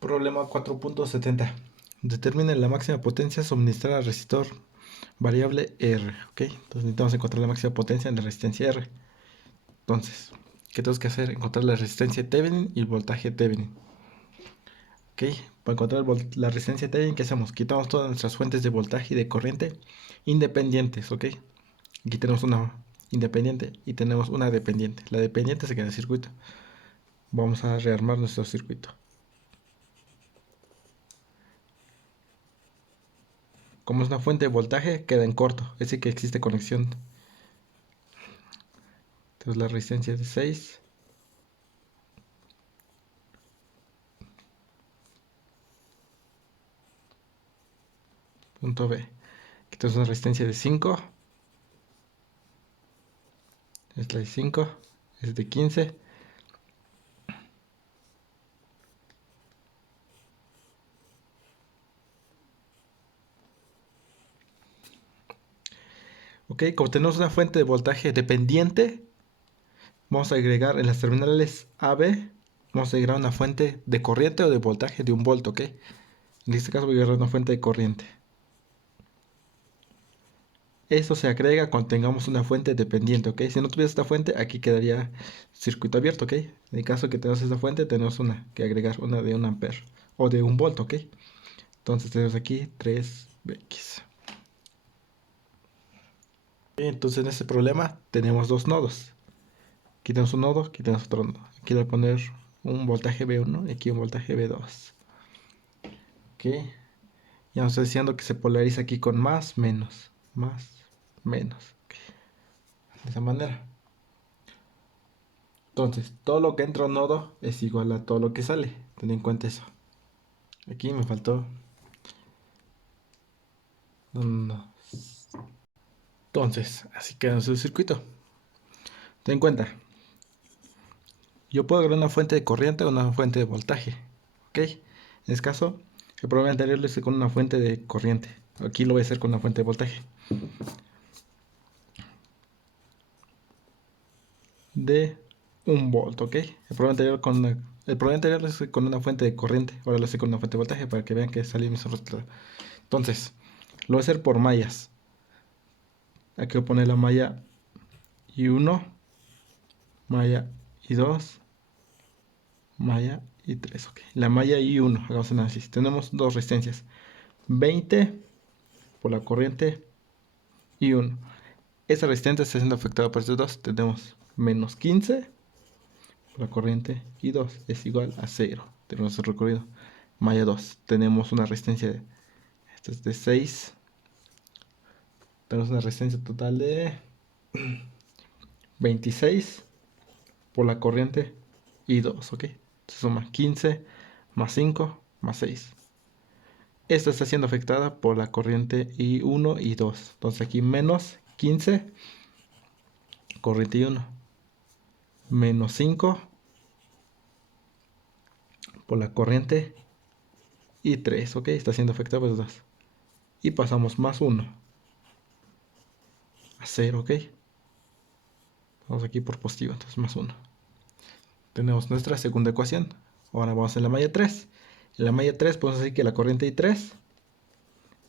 Problema 4.70. Determine la máxima potencia suministrada al resistor variable R. ¿Ok? Entonces necesitamos encontrar la máxima potencia en la resistencia R. Entonces, ¿qué tenemos que hacer? Encontrar la resistencia Thevenin y el voltaje Thevenin. ¿Ok? Para encontrar la resistencia Thevenin, ¿qué hacemos? Quitamos todas nuestras fuentes de voltaje y de corriente independientes. ¿Ok? Aquí tenemos una independiente y tenemos una dependiente. La dependiente se queda en el circuito. Vamos a rearmar nuestro circuito. Como es una fuente de voltaje, queda en corto, es decir que existe conexión. Entonces la resistencia es de 6. Punto B. Aquí tenemos una resistencia de 5. Es la de 5. Es de 15. Ok, como tenemos una fuente de voltaje dependiente, vamos a agregar en las terminales AB, vamos a agregar una fuente de corriente o de voltaje de 1 volt, ok. En este caso voy a agregar una fuente de corriente. Esto se agrega cuando tengamos una fuente dependiente, ¿ok? Si no tuviera esta fuente, aquí quedaría circuito abierto, ¿ok? En el caso que tenemos esta fuente, tenemos una que agregar, una de 1 ampere o de 1 volt, ¿ok? Entonces tenemos aquí 3Bx. Entonces en este problema tenemos dos nodos. Aquí tenemos un nodo, aquí tenemos otro nodo. Aquí le voy a poner un voltaje V1 y aquí un voltaje V2. ¿Ok? Ya nos está diciendo que se polariza aquí con más, menos, más, menos. ¿Ok? De esa manera. Entonces, todo lo que entra a un nodo es igual a todo lo que sale. Ten en cuenta eso. Aquí me faltó. No. Entonces, así queda nuestro circuito. Ten en cuenta. Yo puedo agregar una fuente de corriente o una fuente de voltaje. ¿Ok? En este caso, el problema anterior lo hice con una fuente de corriente. Aquí lo voy a hacer con una fuente de voltaje. De 1 volt, ¿ok? El problema anterior lo hice con una fuente de corriente. Ahora lo hice con una fuente de voltaje para que vean que salió mi resultado. Entonces, lo voy a hacer por mallas. Aquí voy a poner la malla I1, malla I2, malla I3, ok. La malla I1, hagamos un análisis. Tenemos dos resistencias. 20 por la corriente I1. Esta resistencia está siendo afectada por estos dos. Tenemos menos 15 por la corriente I2. Es igual a 0. Tenemos el recorrido. Malla 2. Tenemos una resistencia de, esta es de 6. Tenemos una resistencia total de 26 por la corriente I2, ¿ok? Se suma 15 más 5 más 6. Esta está siendo afectada por la corriente I1 y 2. Entonces aquí menos 15, corriente I1. Menos 5 por la corriente I3, ¿ok? Está siendo afectada por los dos. Y pasamos más 1 a 0, ¿ok? Vamos aquí por positivo, entonces más 1. Tenemos nuestra segunda ecuación. Ahora vamos en la malla 3. En la malla 3 podemos decir que la corriente I3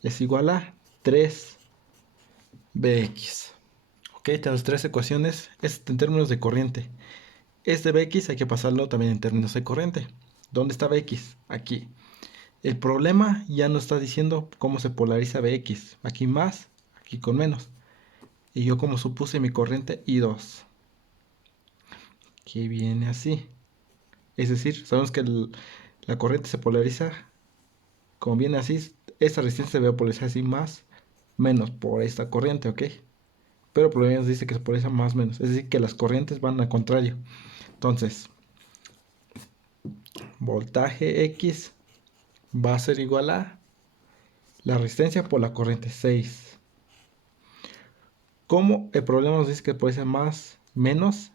es igual a 3Bx. Ok, tenemos tres ecuaciones. En términos de corriente. Este Bx hay que pasarlo también en términos de corriente. ¿Dónde está Bx? Aquí. El problema ya nos está diciendo cómo se polariza Bx. Aquí más, aquí con menos. Y yo como supuse mi corriente I2. Que viene así. Es decir, sabemos que la corriente se polariza como viene así. Esta resistencia se ve polarizar así más, menos por esta corriente, ¿ok? Pero el problema nos dice que se polariza más, menos. Es decir, que las corrientes van al contrario. Entonces, voltaje X va a ser igual a la resistencia por la corriente 6. Como el problema nos dice que puede ser más, menos,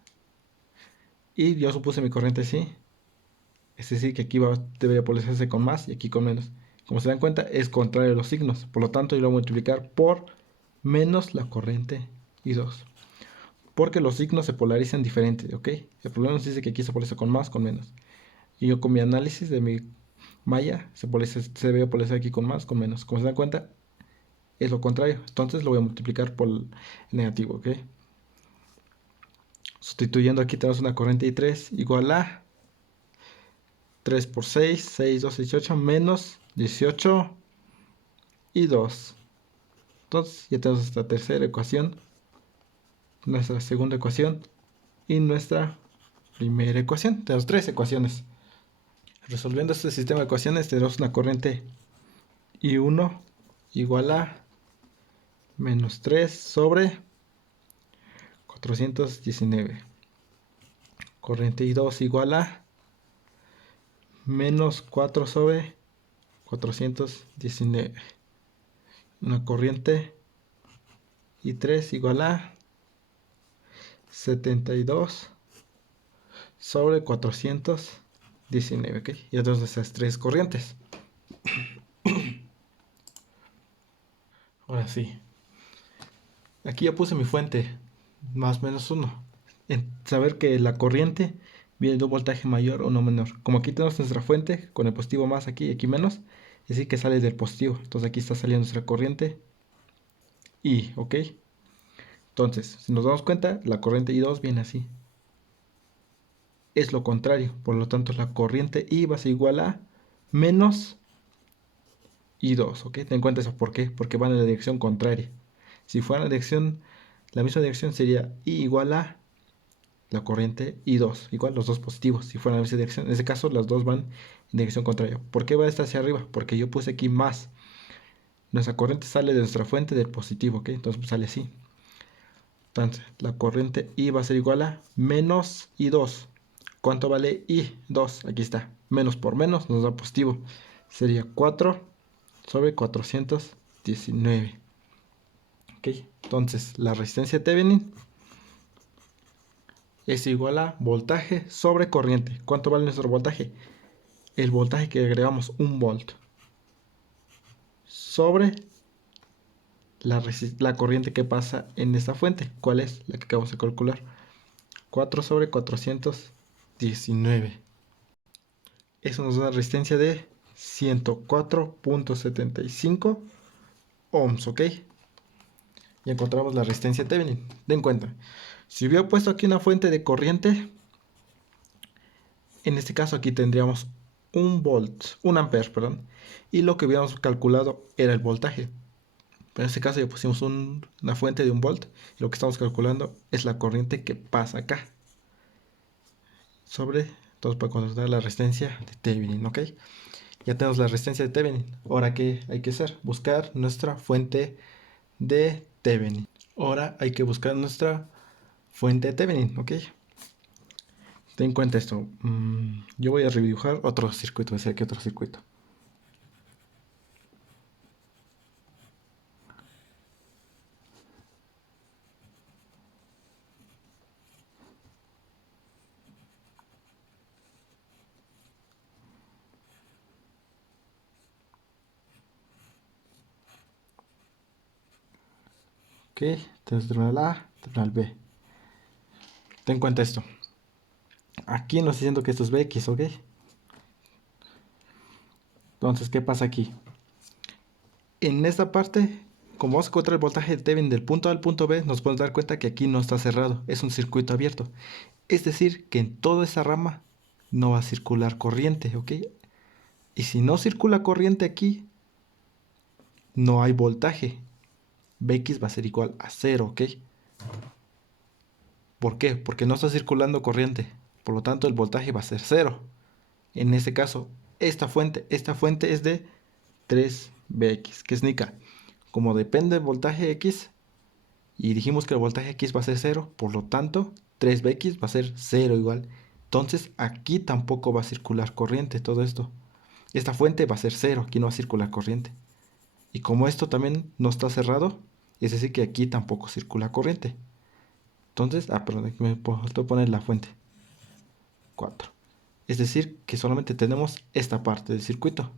y yo supuse mi corriente así, es decir, que aquí debería polarizarse con más y aquí con menos. Como se dan cuenta, es contrario a los signos. Por lo tanto, yo lo voy a multiplicar por menos la corriente I2. Porque los signos se polarizan diferente, ¿ok? El problema nos dice que aquí se polariza con más, con menos. Y yo con mi análisis de mi malla se debe polarizar aquí con más, con menos. Como se dan cuenta, es lo contrario. Entonces lo voy a multiplicar por el negativo, ¿ok? Sustituyendo aquí tenemos una corriente I3 igual a 3 por 6, 6, 2, 18, menos 18 y 2. Entonces ya tenemos esta tercera ecuación, nuestra segunda ecuación y nuestra primera ecuación. Tenemos tres ecuaciones. Resolviendo este sistema de ecuaciones tenemos una corriente I1 igual a menos 3 sobre 419. Corriente I2 igual a menos 4 sobre 419. Una corriente I3 igual a 72 sobre 419. ¿Ok? Y entonces esas tres corrientes. Ahora sí. Aquí ya puse mi fuente, más o menos 1. En saber que la corriente viene de un voltaje mayor o no menor. Como aquí tenemos nuestra fuente con el positivo más aquí y aquí menos, es decir que sale del positivo. Entonces aquí está saliendo nuestra corriente I, ¿ok? Entonces, si nos damos cuenta, la corriente I2 viene así. Es lo contrario, por lo tanto la corriente I va a ser igual a menos I2, ¿ok? Ten en cuenta eso, ¿por qué? Porque van en la dirección contraria. Si fuera la misma dirección sería I igual a la corriente I2, igual los dos positivos, si fueran en la misma dirección. En este caso, las dos van en dirección contraria. ¿Por qué va esta hacia arriba? Porque yo puse aquí más. Nuestra corriente sale de nuestra fuente del positivo, ¿ok? Entonces pues, sale así. Entonces, la corriente I va a ser igual a menos I2. ¿Cuánto vale I2? Aquí está. Menos por menos nos da positivo. Sería 4 sobre 419. ¿Ok? Entonces, la resistencia de Thevenin es igual a voltaje sobre corriente. ¿Cuánto vale nuestro voltaje? El voltaje que agregamos, 1 volt, sobre la corriente que pasa en esta fuente. ¿Cuál es? La que acabamos de calcular. 4 sobre 419. Eso nos da una resistencia de 104.75 ohms, ¿ok? Y encontramos la resistencia Thevenin. Den cuenta, si hubiera puesto aquí una fuente de corriente, en este caso aquí tendríamos 1 ampere, perdón, y lo que hubiéramos calculado era el voltaje. Pero en este caso ya pusimos una fuente de 1 volt, y lo que estamos calculando es la corriente que pasa acá, sobre, entonces para encontrar la resistencia de Thevenin, ¿ok? Ya tenemos la resistencia de Thevenin. Ahora, ¿qué hay que hacer? Buscar nuestra fuente de Thevenin. Ahora hay que buscar nuestra fuente de Thevenin, ¿ok? Ten en cuenta esto. Yo voy a redibujar otro circuito, decía que otro circuito. Ok, entonces terminal A, terminal B. Ten en cuenta esto. Aquí nos está diciendo que esto es Bx, ¿ok? Entonces, ¿qué pasa aquí? En esta parte, como vamos a encontrar el voltaje de Thevenin del punto A al punto B, nos podemos dar cuenta que aquí no está cerrado, es un circuito abierto. Es decir, que en toda esa rama no va a circular corriente, ¿ok? Y si no circula corriente aquí, no hay voltaje. Bx va a ser igual a 0, ¿ok? ¿Por qué? Porque no está circulando corriente. Por lo tanto, el voltaje va a ser 0. En este caso, esta fuente es de 3Bx, que es nica. Como depende del voltaje X, y dijimos que el voltaje X va a ser 0, por lo tanto, 3Bx va a ser 0 igual. Entonces, aquí tampoco va a circular corriente, todo esto. Esta fuente va a ser 0, aquí no va a circular corriente. Y como esto también no está cerrado, es decir que aquí tampoco circula corriente. Entonces, perdón, aquí me puedo poner la fuente. 4. Es decir que solamente tenemos esta parte del circuito.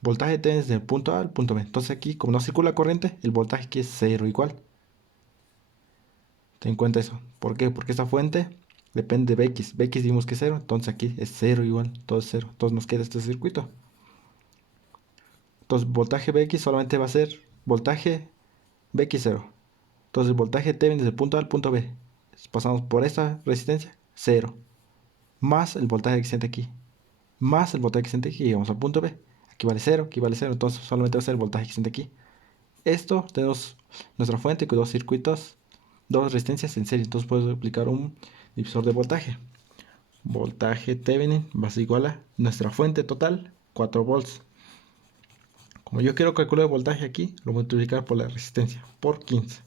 Voltaje T desde el punto A al punto B. Entonces aquí, como no circula corriente, el voltaje aquí es 0 igual. Ten en cuenta eso. ¿Por qué? Porque esta fuente depende de Bx. Bx dimos que es 0, entonces aquí es 0 igual. Todo es 0. Entonces nos queda este circuito. Entonces, voltaje Bx solamente va a ser voltaje Bx0. Entonces, voltaje T desde el punto A al punto B. Pasamos por esta resistencia, 0. Más el voltaje existente aquí. Más el voltaje existente aquí. Y llegamos al punto B. Aquí vale 0, aquí vale 0. Entonces, solamente va a ser el voltaje existente aquí. Esto, tenemos nuestra fuente con dos circuitos, dos resistencias en serie. Entonces, puedo aplicar un divisor de voltaje. Voltaje Thevenin va a ser igual a nuestra fuente total, 4 volts. Como yo quiero calcular el voltaje aquí, lo voy a multiplicar por la resistencia, por 15.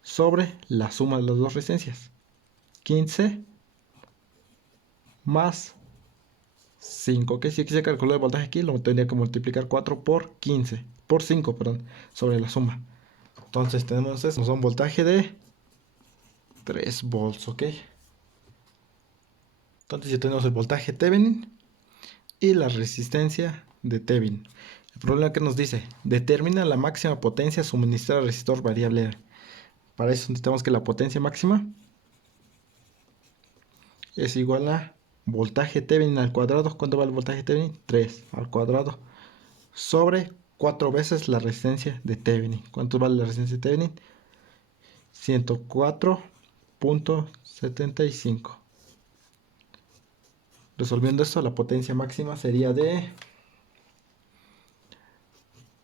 Sobre la suma de las dos resistencias. 15 más 5. Que si quise calcular el voltaje aquí, lo tendría que multiplicar 4 por 15. Por 5, perdón, sobre la suma. Entonces tenemos eso. Nos da un voltaje de 3 volts, ¿ok? Entonces ya tenemos el voltaje Thevenin y la resistencia de Thevenin. El problema que nos dice, determina la máxima potencia suministrada al resistor variable R. Para eso necesitamos que la potencia máxima es igual a voltaje Thevenin al cuadrado. ¿Cuánto vale el voltaje Thevenin? 3 al cuadrado sobre 4 veces la resistencia de Thevenin. ¿Cuánto vale la resistencia de Thevenin? 104.75. Resolviendo esto, la potencia máxima sería de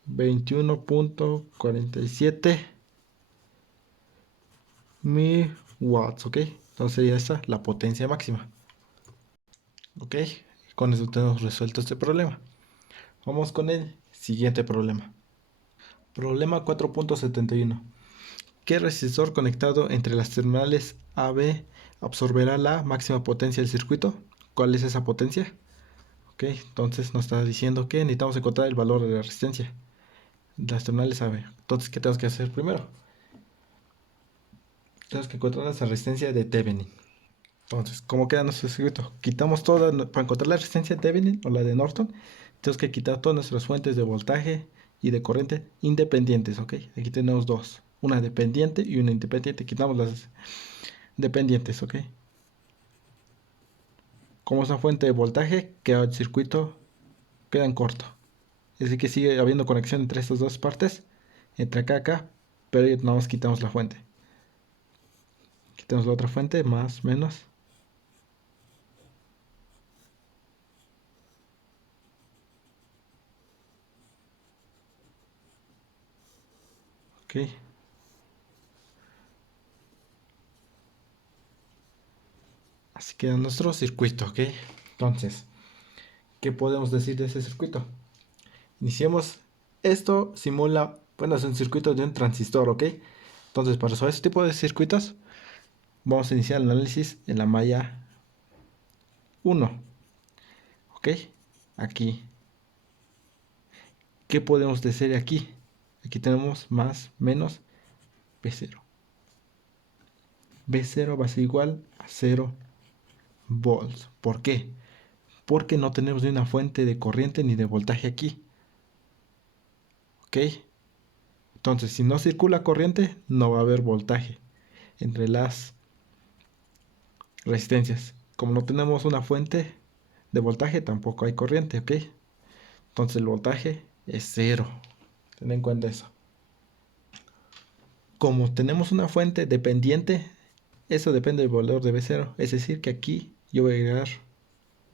21.47 mil watts, ¿ok? Entonces sería esa la potencia máxima. ¿Ok? Con eso tenemos resuelto este problema. Vamos con el siguiente problema. Problema 4.71. ¿Qué resistor conectado entre las terminales AB absorberá la máxima potencia del circuito? ¿Cuál es esa potencia? Ok, entonces nos está diciendo que necesitamos encontrar el valor de la resistencia de las terminales AB. Entonces, ¿qué tenemos que hacer primero? Tenemos que encontrar esa resistencia de Thevenin. Entonces, ¿cómo queda nuestro circuito? Quitamos toda, para encontrar la resistencia de Thevenin o la de Norton, tenemos que quitar todas nuestras fuentes de voltaje y de corriente independientes, ¿ok? Aquí tenemos dos, una dependiente y una independiente. Quitamos las dependientes, ¿ok? Como esa fuente de voltaje, queda el circuito, queda en corto. Es decir, que sigue habiendo conexión entre estas dos partes, entre acá y acá, pero nada más quitamos la fuente. Quitamos la otra fuente, más, menos. Ok. Así queda nuestro circuito, ¿ok? Entonces, ¿qué podemos decir de ese circuito? Iniciemos. Esto simula, bueno, es un circuito de un transistor, ¿ok? Entonces, para resolver este tipo de circuitos, vamos a iniciar el análisis en la malla 1, ¿ok? Aquí. ¿Qué podemos decir aquí? Aquí tenemos más, menos, B0. B0 va a ser igual a 0 volts. ¿Por qué? Porque no tenemos ni una fuente de corriente ni de voltaje aquí. ¿Ok? Entonces, si no circula corriente, no va a haber voltaje entre las resistencias. Como no tenemos una fuente de voltaje, tampoco hay corriente, ¿ok? Entonces el voltaje es cero. Ten en cuenta eso. Como tenemos una fuente dependiente, eso depende del valor de B0. Es decir, que aquí yo voy a agregar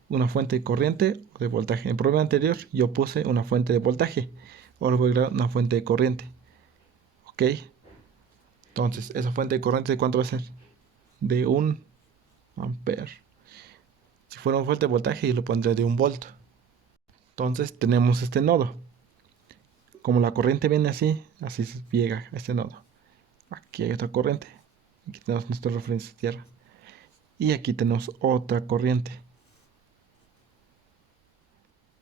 una fuente de corriente o de voltaje. En el problema anterior yo puse una fuente de voltaje. Ahora voy a agregar una fuente de corriente. ¿Ok? Entonces, esa fuente de corriente, ¿de cuánto va a ser? De 1 ampere. Si fuera una fuente de voltaje, yo lo pondría de 1 volt. Entonces, tenemos este nodo. Como la corriente viene así, así se llega a este nodo. Aquí hay otra corriente. Aquí tenemos nuestra referencia de tierra. Y aquí tenemos otra corriente.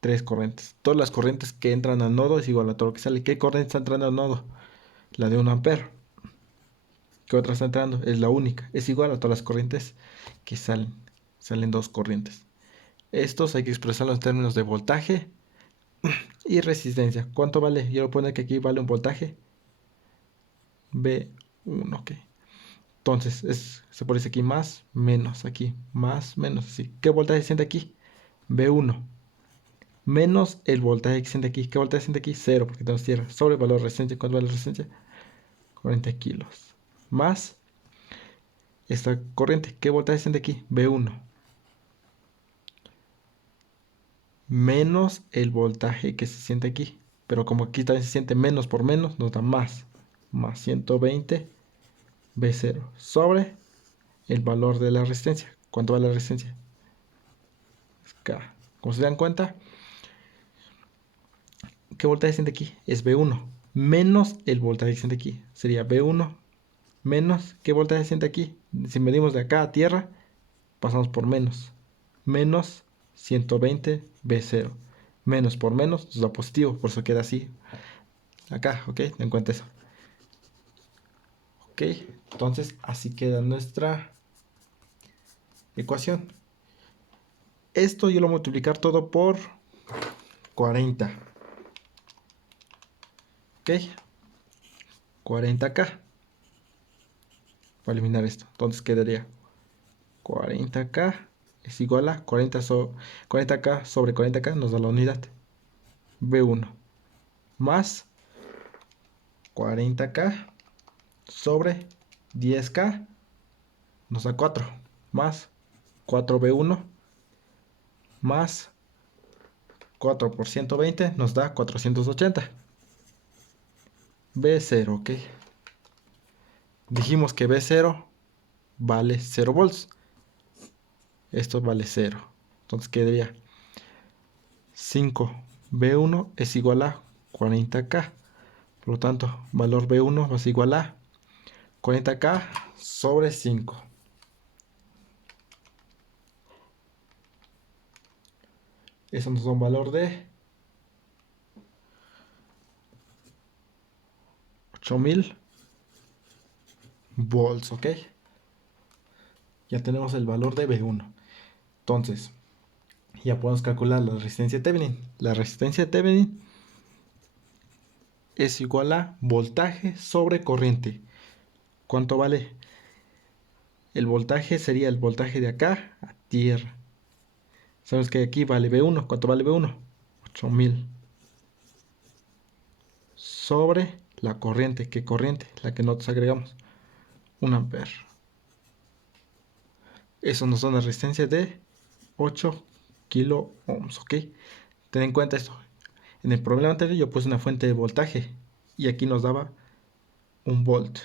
Tres corrientes. Todas las corrientes que entran al nodo es igual a todo lo que sale. ¿Qué corriente está entrando al nodo? La de 1 ampere. ¿Qué otra está entrando? Es la única. Es igual a todas las corrientes que salen. Salen dos corrientes. Estos hay que expresarlos en términos de voltaje y resistencia. ¿Cuánto vale? Yo lo pongo que aquí vale un voltaje. B1, ok. Entonces, se pone aquí más, menos, aquí, más, menos, así. ¿Qué voltaje se siente aquí? B1. menos el voltaje que siente aquí. ¿Qué voltaje siente aquí? 0, porque tenemos tierra. Sobre el valor de resistencia. ¿Cuánto vale la resistencia? 40 kilos. Más esta corriente. ¿Qué voltaje siente aquí? V1. Menos el voltaje que se siente aquí. Pero como aquí también se siente menos por menos, nos da más. Más 120 V0 sobre el valor de la resistencia. ¿Cuánto vale la resistencia? K. Como se dan cuenta, ¿qué voltaje siente aquí? Es V1 menos el voltaje que siente aquí. Sería V1 menos, ¿qué voltaje siente aquí? Si medimos de acá a tierra, pasamos por menos. Menos 120 V0. Menos por menos nos da positivo, por eso queda así. Acá, ¿ok? Ten en cuenta eso. Ok, entonces así queda nuestra ecuación. Esto yo lo voy a multiplicar todo por 40. Ok, 40K. Para eliminar esto. Entonces quedaría 40K es igual a 40K sobre 40K nos da la unidad. V1 más 40K sobre 10K nos da 4. Más 4V1 más 4 por 120 nos da 480. V0, ok. Dijimos que V0 vale 0 volts. Esto vale 0. Entonces quedaría 5V1 es igual a 40K. Por lo tanto, valor V1 va a ser igual a 40K sobre 5. Eso nos da un valor de 8000 volts, ¿ok? Ya tenemos el valor de V1. Entonces, ya podemos calcular la resistencia de Thevenin. La resistencia de Thevenin es igual a voltaje sobre corriente. ¿Cuánto vale? El voltaje sería el voltaje de acá a tierra. Sabemos que aquí vale V1. ¿Cuánto vale V1? 8000 sobre la corriente. ¿Qué corriente? La que nosotros agregamos. 1 ampere. Eso nos da una resistencia de 8 kilo ohms, ¿ok? Ten en cuenta esto. En el problema anterior yo puse una fuente de voltaje y aquí nos daba un volt.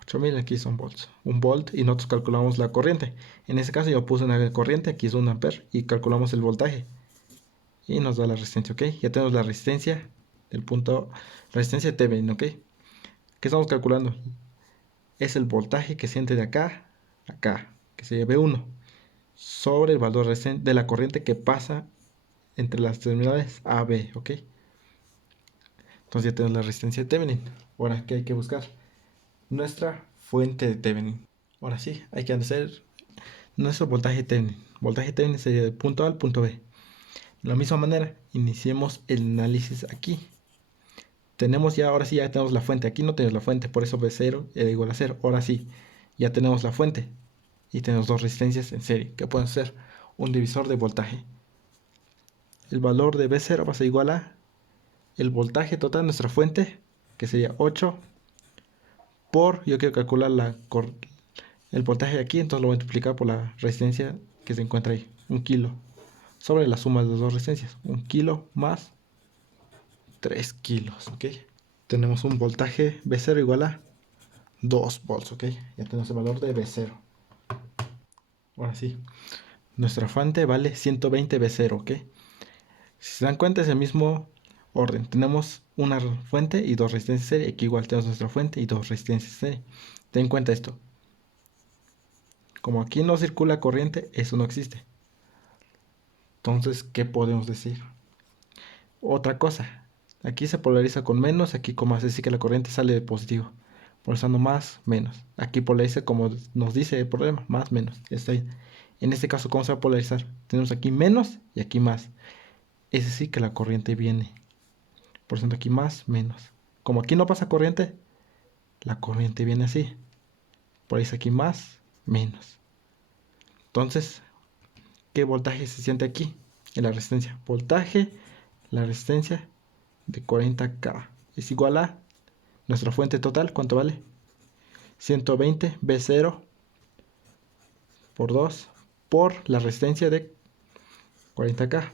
8000 aquí son volts. Un volt y nosotros calculamos la corriente. En este caso yo puse una corriente, aquí es 1 ampere y calculamos el voltaje. Y nos da la resistencia, ¿ok? Ya tenemos la resistencia del punto, resistencia de Thevenin, ¿ok? ¿Qué estamos calculando? Es el voltaje que siente de acá a acá, que sería V1, sobre el valor de la corriente que pasa entre las terminales A, B, ¿ok? Entonces ya tenemos la resistencia de Thevenin. Ahora, ¿qué hay que buscar? Nuestra fuente de Thevenin. Ahora sí, hay que hacer nuestro voltaje Thevenin. Voltaje Thevenin sería del punto A al punto B. De la misma manera, iniciemos el análisis aquí. Tenemos ya, ahora sí, ya tenemos la fuente. Aquí no tenemos la fuente, por eso B0 era igual a 0. Ahora sí, ya tenemos la fuente. Y tenemos dos resistencias en serie, que pueden ser un divisor de voltaje. El valor de B0 va a ser igual a el voltaje total de nuestra fuente, que sería 8 por, yo quiero calcular el voltaje de aquí, entonces lo voy a multiplicar por la resistencia que se encuentra ahí, 1 kilo, sobre la suma de las dos resistencias, 1 kilo más 3 kilos, ¿ok? Tenemos un voltaje V0 igual a 2 volts, ¿ok? Ya tenemos el valor de V0. Ahora sí, nuestra fuente vale 120 V0, ¿ok? Si se dan cuenta es el mismo orden. Tenemos una fuente y dos resistencias en serie. Aquí igual tenemos nuestra fuente y dos resistencias en serie. Ten en cuenta esto. Como aquí no circula corriente, eso no existe. Entonces, ¿qué podemos decir? Otra cosa. Aquí se polariza con menos, aquí con más. Es decir, que la corriente sale de positivo. Polarizando más, menos. Aquí polariza como nos dice el problema. Más, menos. Está ahí. En este caso, ¿cómo se va a polarizar? Tenemos aquí menos y aquí más. Es decir, que la corriente viene. Por ciento aquí más, menos. Como aquí no pasa corriente, la corriente viene así. Por ahí aquí más, menos. Entonces, ¿qué voltaje se siente aquí? En la resistencia. Voltaje, la resistencia de 40K es igual a nuestra fuente total. ¿Cuánto vale? 120 V0 por 2 por la resistencia de 40K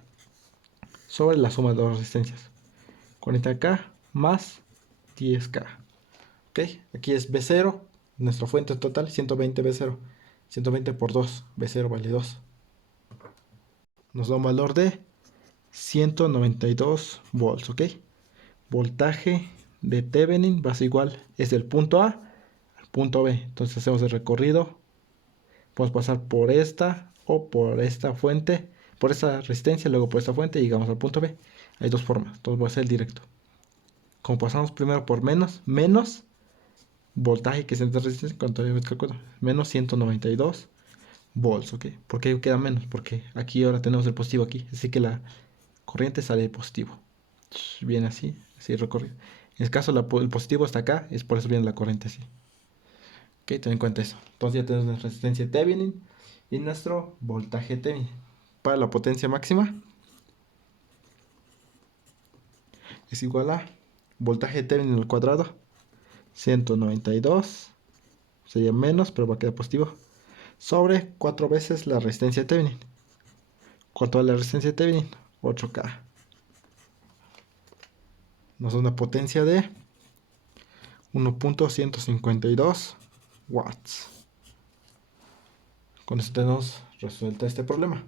sobre la suma de dos resistencias. 40K más 10K. Ok, aquí es V0, nuestra fuente total, 120 V0. 120 por 2, V0 vale 2. Nos da un valor de 192 volts, ¿ok? Voltaje de Thevenin va a ser igual, es del punto A al punto B. Entonces hacemos el recorrido. Podemos pasar por esta o por esta fuente, por esta resistencia, luego por esta fuente y llegamos al punto B. Hay dos formas, entonces voy a hacer el directo. Como pasamos primero por menos voltaje que es entre resistencia, cuánto habíamos calculado, menos 192 volts, ¿ok? ¿Por qué queda menos? Porque aquí ahora tenemos el positivo aquí, así que la corriente sale de positivo. Viene así, así recorrido. En el caso el positivo está acá, es por eso viene la corriente así. Ok, ten en cuenta eso. Entonces ya tenemos nuestra resistencia Thevenin y nuestro voltaje Thevenin. Para la potencia máxima es igual a voltaje Thevenin al cuadrado, 192, sería menos, pero va a quedar positivo, sobre 4 veces la resistencia Thevenin. ¿Cuánto vale la resistencia Thevenin? 8K. Nos da una potencia de 1.152 watts. Con esto tenemos resuelto este problema.